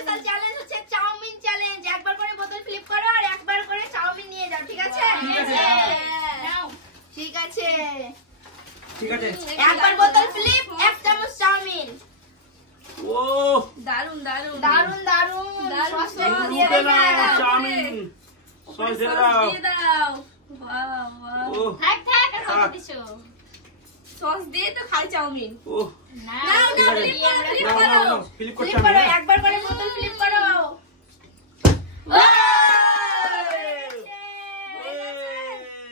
Special challenge হচ্ছে chowmein challenge. একবার করে বোতল ফ্লিপ করো আর একবার করে চাউমিন নিয়ে যাও, ঠিক আছে? ঠিক আছে ঠিক আছে। একবার বোতল ফ্লিপ, এক চামচ চাউমিন। ও দারুন দারুন দারুন দারুন সস দিয়ে দাও চাউমিন, সস দিয়ে দাও। বাহ বাহ, ও থাক থাক আর কত দিছো? সস দিয়ে তো খাই চাউমিন। ও না ঠিক আছে। ফ্লিপ নাও, করো নাও, নাও, ফ্লিপ করতে ফ্লিপ হবে করো, না? একবার করে বোতল ফ্লিপ করো।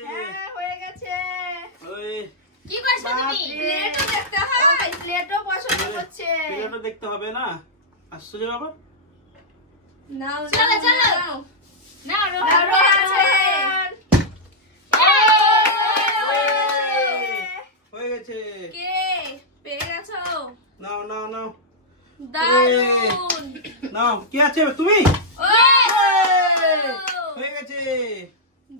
হ্যাঁ হয়ে গেছে। ওই কি করছো তুমি? প্লেটও দেখতে হয়। প্লেটও পছন্দ করছে। প্লেটও দেখতে হবে না? আসছো যে বাবা? নাও চলো, চলো। নাও। না রোহান আছে। হয়ে গেছে। কে পেয়ে গেছো? নাও নাও নাও দারুন। নাও। কি আছে তুমি? ও হয়ে গেছে।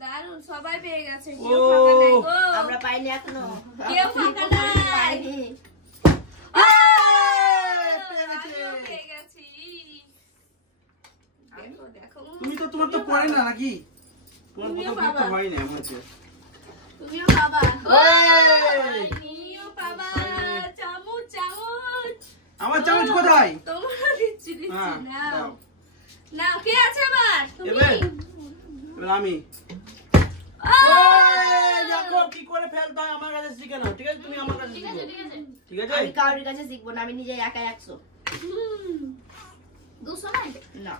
দারুন, সবাই পেয়ে গেছে। ও, কেউ ফাঁকা নাই গো। আমরা পাইনি এখনো। কেউ ফাঁকা নাই। পাইনি। পেয়ে গেছে। আমিও পেয়ে গেছি। দেখো দেখো, তুমি তো তোমার তো পড়ে না নাকি? তোমার তুমিও তো পাবা। হয় না মনে হচ্ছে। তুমিও পাবা। ওই! তুমিও পাবা। চামচ চামচ। আমার চামচ কোথায়? তোমরা দিচ্ছি হ্যাঁ, নাও দাও। নাও। কে আছে আবার? তুমি। এবার? এবার আমি। ও! ওই! দেখো কি করে ফেলতে হয় আমার কাছে শিখে নাও। ঠিক আছে, তুমি আমার কাছে শিখো। ঠিক আছে? আমি কারোর কাছে শিখবো না, আমি নিজে একা 100। হুম। 200 নাই না।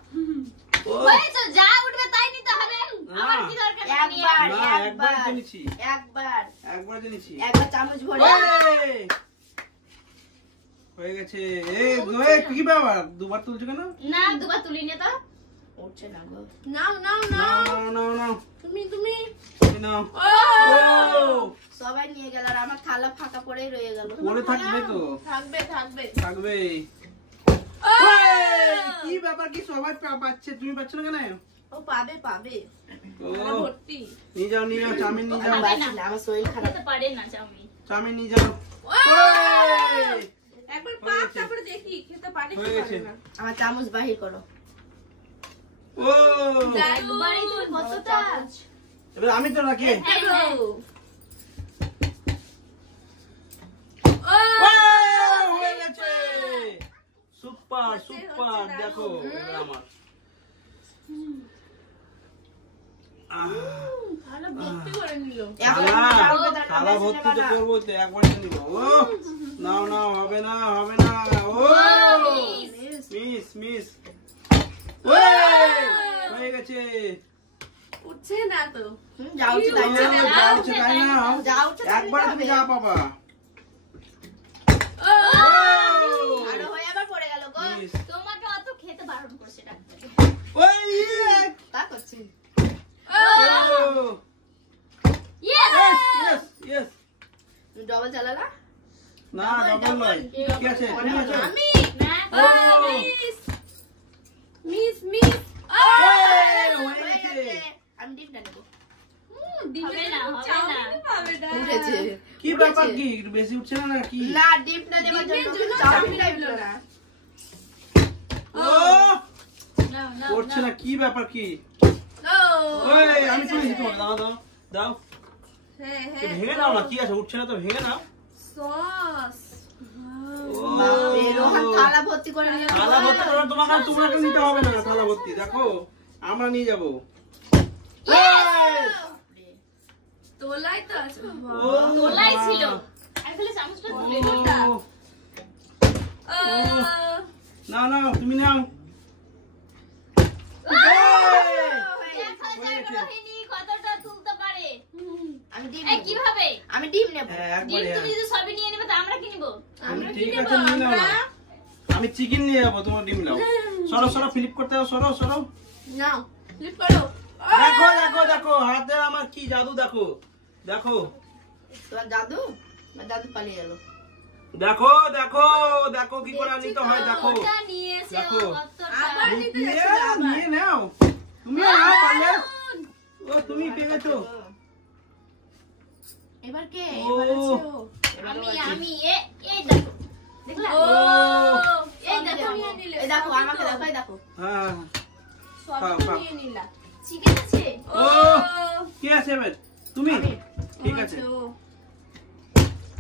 ও! হয়েছে, যা উঠবে তাই নিতে হবে। আমার কি দরকার? একবার না, একবার একবার জেনেছি। একবার একবার জেনেছি। একবার চামচ ভরে। ওই! হয়ে গেছে। এই কি বাবা দুবার তুলছো কেন? না দুবার তুলিনি তো। উঠছে না গো। নাও নাও নাও নাও। নাও নাও নাও। তুমি তুমি। এই নাও। ও! ও! সবাই নিয়ে গেল আর আমার থালা ফাঁকা পড়েই রয়ে গেল। পড়ে থাকবে তো। থাকবে থাকবে। থাকবে। ও! কি ব্যাপার কি সবাই পাচ্ছে তুমি পাচ্ছ না কেন? ও পাবে পাবে। ও থালা ভর্তি। নিয়ে যাও নিয়ে যাও চাউমিন নিয়ে যাও। আমি পারছি না, আমার শরীর খারাপ। চাউমিন নিয়ে যাও। ও! ওই! একবার হয়ে পাক গেছে। তারপরে দেখি খেতে পারে কি হয়ে গেছে। পারে না। আমার চামচ বাহির করো। ও একবারই তুমি কতটা? এবার আমি তো নাকি? দেখো। ও! ও, হয়ে গেছে। সুপার সুপার দেখো এবার আমার। থালা ভর্তি করে নিল। এখন থালা চাউমিন তো থালা বেশি ভর্তি নেবে তো না। করবো তো একবারই তো নিব। ও নাও নাও হবে না হবে না। ও মিস মিস। হয়ে গেছে। উঠছে না তো। যা উঠছে তাই উঠছে নাও। না। যা উঠছে তাই নাও। যা উঠছে তাই একবারে তুমি নিতে যা হবে। পাবা। ও! আরো হয়ে আবার পড়ে গেল গো। মিস। তোমাকে অত খেতে বারণ করছে ডাক্তার। ওই তা করছি। ও! Yes yes yes. তুমি ডবল চালালা? না ডবল নয়। কি আছে তুমি আছো? আমি ও মিস মিস মিস। ও! হয়ে গেছে। আমি ডিমটা নেবো। ডিমে হবে না, হবে না। চাউমিনই পাবে না। উঠেছে। কি ব্যাপার কি একটু বেশি উঠছে না নাকি? না ডিমটা নেবার ডিমের জন্য জন্য চাউমিনটা চাউমিন উঠলো না। ও নাও নাও উঠছে না কি ব্যাপার কি? ও! ওই আমি তুলেছি তোমাকে দাও দাও দাও। হ্যাঁ এ হ্যাঁ। ভেঙে নাও না কি আছে উঠছে না তো ভেঙে নাও। সস। ও বাপরে, রোহান থালা ভর্তি করে নিয়ে থালা ভর্তি করে তোমাকে নিতে হবে না থালা ভর্তি দেখো আমরা নিয়ে যাবো। তোলাই তো আছে। ও তোলাই ছিল। আর ফেলে চামচটা ও, তুলে ও! নাও নাও তুমি নাও। দেখা যাক রোহিণী কতটা তুলতে পারে। আমি ডিম এই নেবো। কিভাবে? আমি ডিম নেবো। হ্যাঁ, ডিম একবারে তুমি যদি সবই নিয়ে নেবে তা আমরা কি নিব? আমরা ঠিক কি আছে নেবো? নিয়ে নাও না। আমরা? আমি চিকেন নিয়ে যাবো তোমার ডিম নাও। সরো সরো ফ্লিপ করতে হবে সরো সরো। নাও, ফ্লিপ করো। দেখো দেখো দেখো হাতের আমার কি জাদু দেখো দেখো তোমার জাদু? আমার জাদু পালিয়ে গেল। দেখো দেখো দেখো কি করে নিতে হয় দেখো। ওটা নিয়ে এসে দেখো। কতটা। আবার নিতে নিয়ে যাচ্ছি আবার। নিয়ে নাও তুমি নাও পারলে। ও তুমি পেয়ে গেছো। এবার কে? ও আমি এই দেখো। দেখলা? ও! এই দেখো। নিয়ে নিলে, এই দেখো সবই আমাকে তো। দেখো, এই দেখো।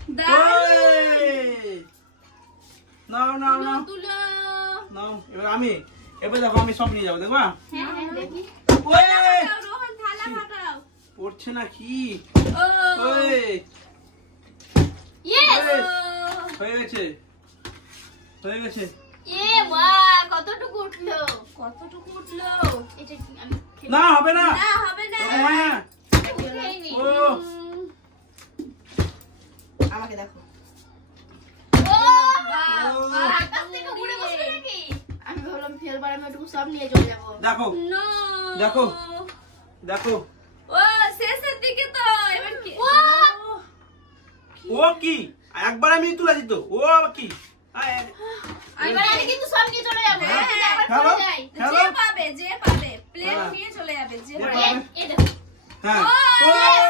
ওই! নাও নাও নাও তুলো নাও এবার দেখো আমি সব নিয়ে যাবো দেখবা হ্যাঁ হ্যাঁ দেখি ওই! রোহন থালা ফাটাও পড়ছে না কি ও ওই! ইয়েস ওই! হয়ে গেছে হয়ে গেছে এ মা কতটুকু উঠলো কতটুকু উঠলো এটা কি আমি না হবে না না হবে না হ্যাঁ উঠেইনি। ও আমাকে দেখো ও ও, আকাশ থেকে উড়ে বসবে নাকি আমি ভাবলাম ফেলবার আমি একটু সব নিয়ে চলে যাবো দেখো নো দেখো। দেখো ও শেষের দিকে তো এবার কি ও ও কি একবার আমি তুলে দিত ও আবার কি এবার আমি কিন্তু সব নিয়ে চলে যাবো হ্যাঁ, আবার হ্যালো চলে যাই হ্যালো যে পাবে প্লেট হ্যাঁ। নিয়ে চলে যাবে যে যে পাবে পাবে। এই দেখো হ্যাঁ ও, ও